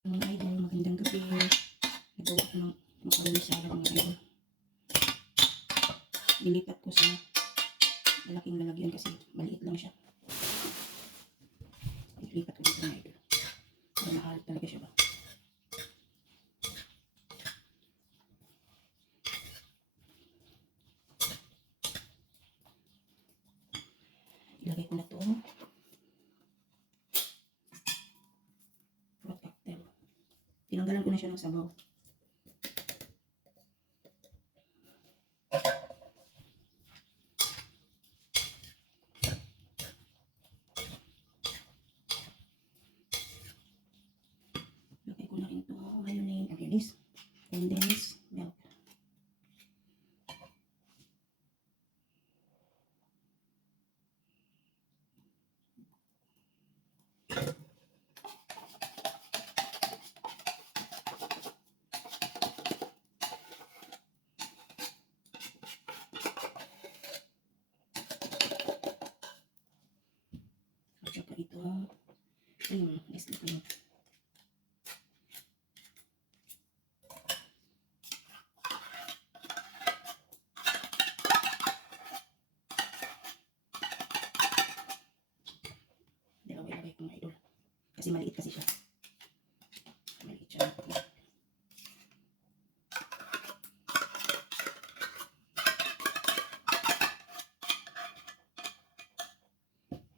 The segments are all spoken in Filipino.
Mga idol, magandang gabi. Nagawa ko ng macaroni salad mga idol. Nilipat ko sa malaking lalagyan kasi maliit lang siya. Nilipat ko dito mga idol. Mahal talaga siya ba? Ilagay ko na to. Fruit cocktail. Tinanggalan ko na siya ng sabaw. Ilagay ko na rin to. Mayonnaise. Condensed milk. At saka ito. Ayun, Nestle cream. Dalawa ilagay ko mga idol. Kasi maliit kasi siya. Maliit siya.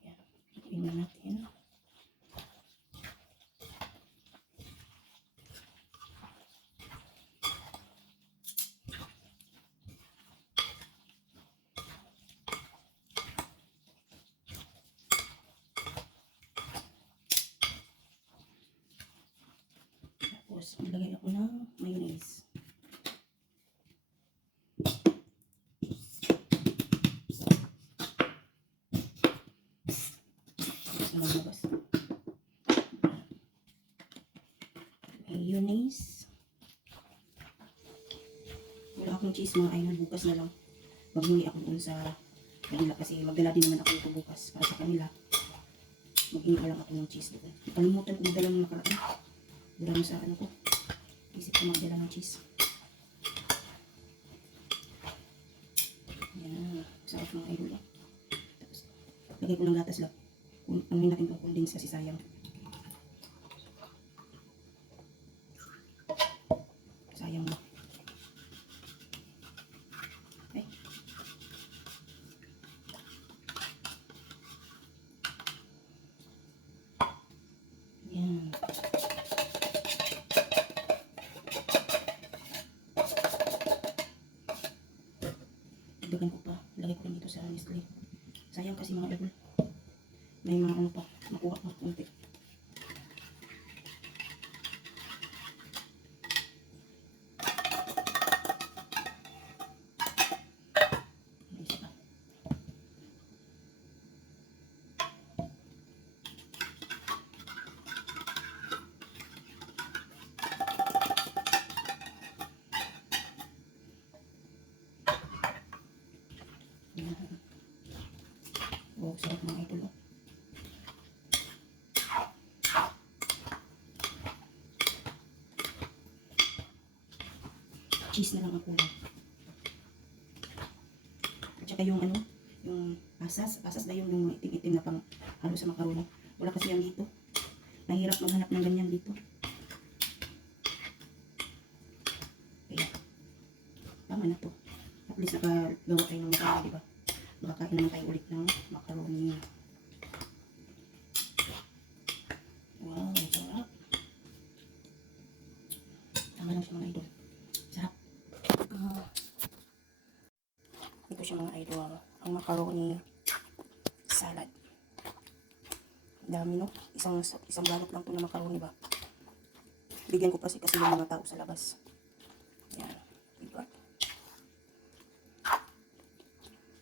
Yan. Tingnan na natin. Tapos, maglagay ako ng mayonnaise. Lumabas. Mayonnaise. Wala akong cheese mga idol. Bukas na lang. Maghuli ako dun sa kanila kasi magdala din naman ako ito bukas para sa kanila. Maghingi lang ako ng cheese doon. Kalimutan ko magdala ng nakaraan. Wala mo sa ano ko. Isip ko magdala ng cheese. Yan. Sarap mga idol eh. Tapos, lagay ko ng gatas lang. Anuhin natin itong condense kasi sayang. Sayang ba? Ay. Yan. Dagdagan ko pa. Lagay ko rin dito sa Nestle. Sayang kasi mga idol. May mga ano pa. Makuha pa. Kunti. Isa pa. Yan. Oh, sarap mga idol. Oh. Cheese na lang ang kulang. At saka yung ano, yung asas na yung itim-itim na pang halo sa macaroni. Wala kasi yan dito. Nahirap maghanap ng ganyan dito. Kaya, tama na to. At least nakagawa tayo ng macaroni, diba? Makakain naman tayo ulit ng macaroni. Wow, sarap. Tama lang siya mga idol. Sarap. Ito siya mga idol. Ang macaroni salad. Dami no? Isang balot lang to na macaroni ba? Bigyan ko pa kasi yung mga tao sa labas. Yan. Diba?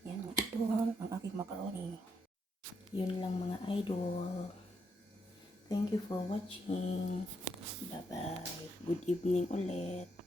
Yan mga idol. Ang aking macaroni. Yun lang mga idol. Thank you for watching. Bye-bye. Good evening ulit.